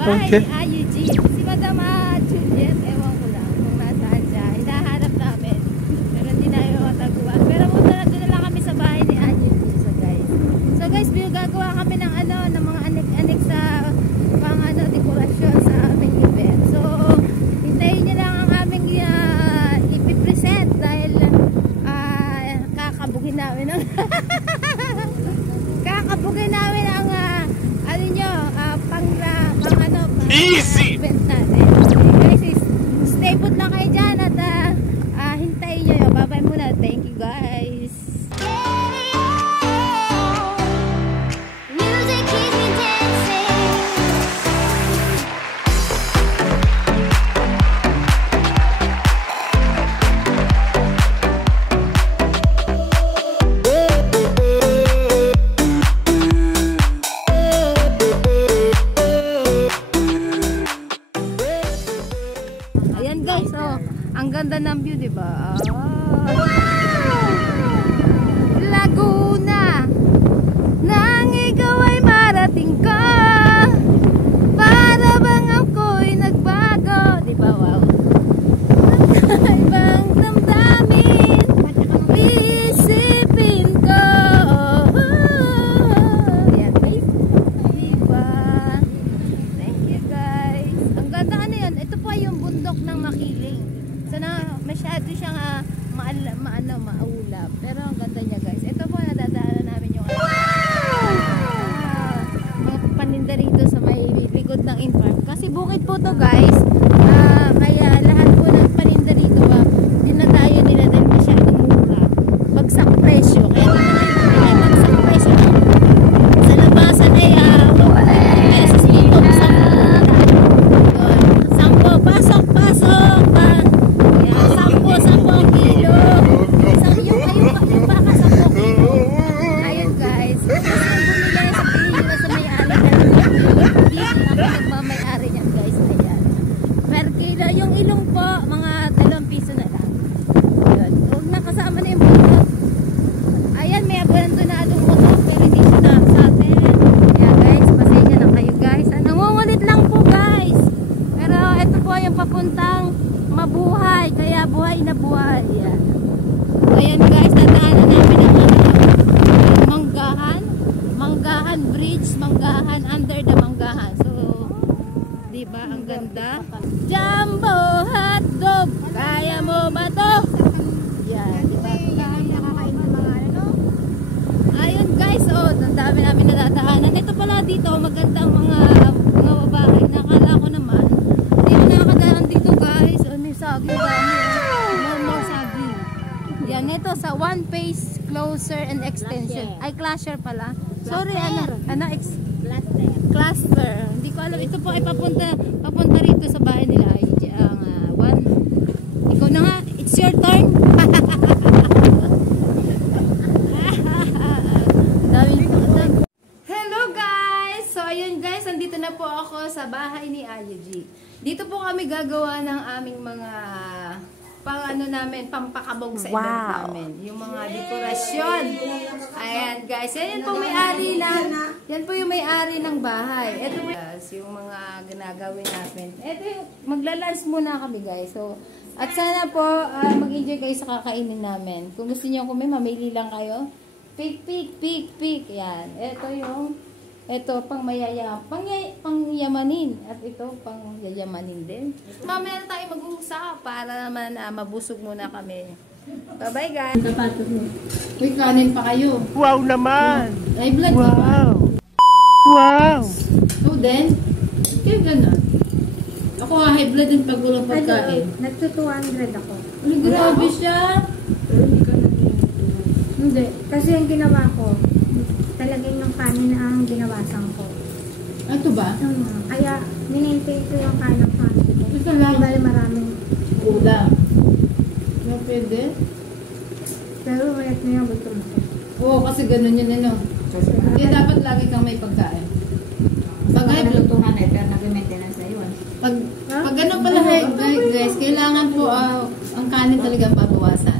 Bahay Okay. ni Eugene. Si Madam Juliet, ewan ko lang kung nasaan siya. Hinahanap namin. Pero hindi namin matagpuan. Pero punta na doon na lang kami sa bahay ni Eugene. So guys, gagawa kami ng ano, ng mga anek sa pang ano, dekorasyon sa aming event. So, hintayin nyo lang ang aming ipipresent dahil kakabugin namin ang kakabugin namin ang ano nyo, pang easy! event natin. Okay, guys, stay put lang kayo dyan at hintayin nyo. Bye-bye muna. Thank you guys. Music keeps me dancing. Ayan guys, oh, ang ganda ng view, di ba? Laguna, nang ikaw ay marating ka, para bang ako'y nagbago, di ba? Wow. Ibang damdamin, isipin ko. Ayan guys, di ba? Thank you guys. Ang ganda, ano yan? Ito po yung bundok ng Makiling. So na masyado siyang maulap. Pero ang ganda niya guys. Ito po nadadaanan namin yung mga paninda rito sa may likod ng Infarm. Kasi bukid po to guys. Kaya lahat po ng paninda rito dinadayo nila dahil masyadong mura. Bagsak presyo. Kaya bagsak presyo. Sa labasan ay pesos dito. 10 pasok. Yan, 10 kilo. Yung baka 10 kilo. Ayun guys. Tapos ang bumili sa pinili na sa may-ari na dito ako nagmamay-ari niyan guys. Ayan. Per kilo. Yung ilong po, mga 2 piso na lang. Yun. Huwag na kasama na yung buntot. Ayan, may abandonadong motor pero hindi siya na sa atin. Kaya guys, pasensya na kayo guys. Nangungulit lang po guys. Pero ito po yung papuntang Mabuhay. Kaya buhay na buhay. Ayan. Ayan guys, nadaanan namin ang Manggahan Bridge, Manggahan, under the Manggahan. So, di ba ang ganda? Jumbo hotdog, kaya mo ba to? Yan, di ba? Ayun guys, oh, ang dami namin nadadaanan. Ito pala dito, maganda ang mga babae. Nakala ko naman, hindi mo nakakadaan dito guys. Ano yung saging dami? More saging. Yan, ito sa One Pace Closer and Extension. Ay, Clasher pala. Sorry, Cluster. Hindi ko alam. Ito po ay papunta rito sa bahay nila. Ikaw na nga, it's your turn. Hello guys! So ayun guys, andito na po ako sa bahay ni Ayuji. Dito po kami gagawa ng aming mga pampakabog sa event namin. Yung mga dekorasyon. Ayan guys, yan po may-ari lang. Yan po yung may-ari ng bahay. Ito po yung mga ginagawin namin. Ito yung maglalunch muna kami guys. So, at sana po mag-enjoy kayo sa kakainin namin. Kung gusto niyo kumain, mamili lang kayo. Pick. Yan. Ito pang pangyamanin. At ito pang yayamanin din. Mamaya na tayo mag-uusap para naman mabusog muna kami. Bye-bye guys. Uy, kanin pa kayo. Wow naman! Ay, blood Wow! ba? Wow! So then, kaya gano'n. Ako high blood din pag walang pagkain. Nagto-200 ako. Ay, grabe siya. Hindi. Kasi yung ginawa ko, talagang yung kanin ang ginawasan ko. Ito ba? Kaya, minintake ko yung kanin ko. Ito lang. Dahil maraming ulam. Ano pwede? pero mayat na yung gusto mo. Oo, kasi ganun yun ano. Kaya dapat lagi kang may pagkain. Pag high blood, Lutuhan eh, pero nag-maintenance na yun. pag gano'n pala guys, kailangan po ang kanin talagang babawasan.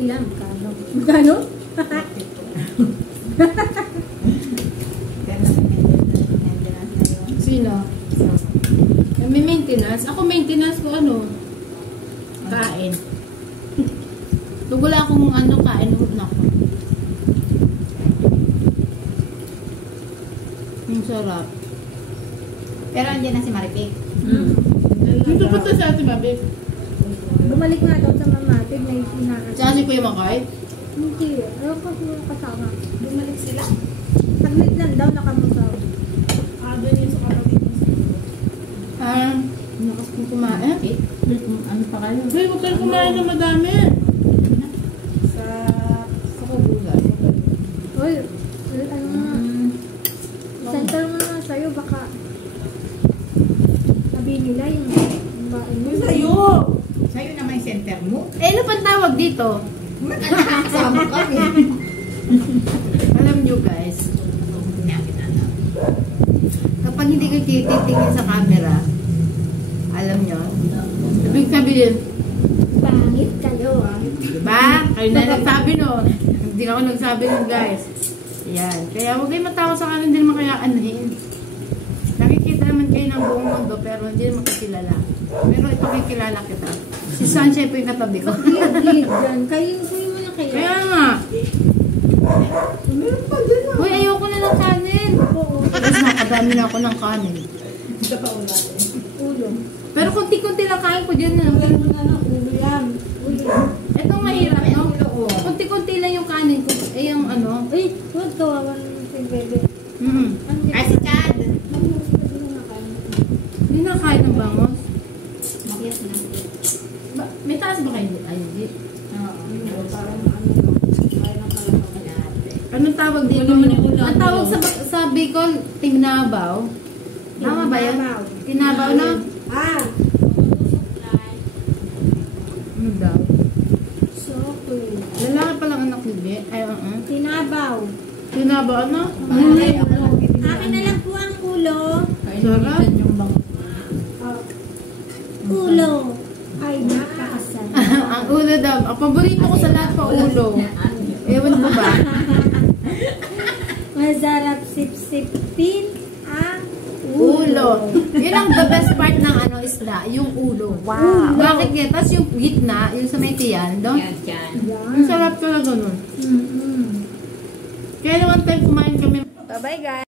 Ilang? Magkano? Pag wala akong ano, kain na ako. Ang sarap. Pero andyan na si Maripik. Dito pa to sa ating babi. Bumalik nga daw sa mamatid na yung sinara. Saan si Kuya Makay? Hindi. Ayaw ko yung kasama. Bumalik sila. Saglit lang daw nakamusaw. Doon yung sa kapatid. Nakas kong kumain. Ano pa kayo? Hey, huwag kayong kumain na madami. Sa kagulay. Uy, ano nga. Center mo na sa'yo, baka sabi nila yung bain mo. Sa'yo! Sa'yo naman yung center mo. Eh, ano pang tawag dito? Kasama kami. Alam nyo guys, kapag hindi kayo titingin sa camera, alam nyo, ibig sabihin, Pangit kayo. diba? Kayo na nagsabi nun. Hindi na ako nagsabi nun guys. Yan. Kaya huwag kayo matawa sa kanan, hindi naman kaya anahin. Nakikita naman kayo ng buong mundo pero hindi naman kakilala. Pero ito kikilala kita. Si Sunshine po yung katabi ko. Gilid yan. Kayo mo na kaya. Kaya nga. Meron pa din ah. Uy, ayoko na ng kanin. Oo. Tapos nakadami na ako ng kanin. Ito pa ulit. Ulo. Pero kunti-kunti lang kain ko dyan. Meron mo na ng ulo yan. Ulo. Itong mahirap, no? Kunti-kunti lang yung kanin ko. Eh, yung ano. Uy, huwag kawawan si Bebe. Ay, si Chad. Hindi na kain ng bangos. Makiyas na. May taas ba kayo? Ay, hindi. Oo. Parang ano lang. Kaya ng kalapang. Anong tawag dito? Ang tawag sa Bicol, tinabaw. Tama ba yun? Tinabaw na? Ah, Ano daw? so cool. Lalaki palang anak ni Be. Ay, Tinabaw. Tinabaw, ano? Akin na lang po ang ulo. Sarap. Ulo. Ay, napakasal. Ang ulo daw. Ang paborito ko sa lahat pa ulo. Ewan ko ba? Masarap sip-sipin ang Ulo. Yun ang the best part ng ano isda, yung ulo. Wow. Bakit yan? Tapos yung gitna, yung sa may tiyan, doon. Yan. Ang sarap talaga nun. Mm-hmm. Kaya one time kumain kami. Bye-bye guys.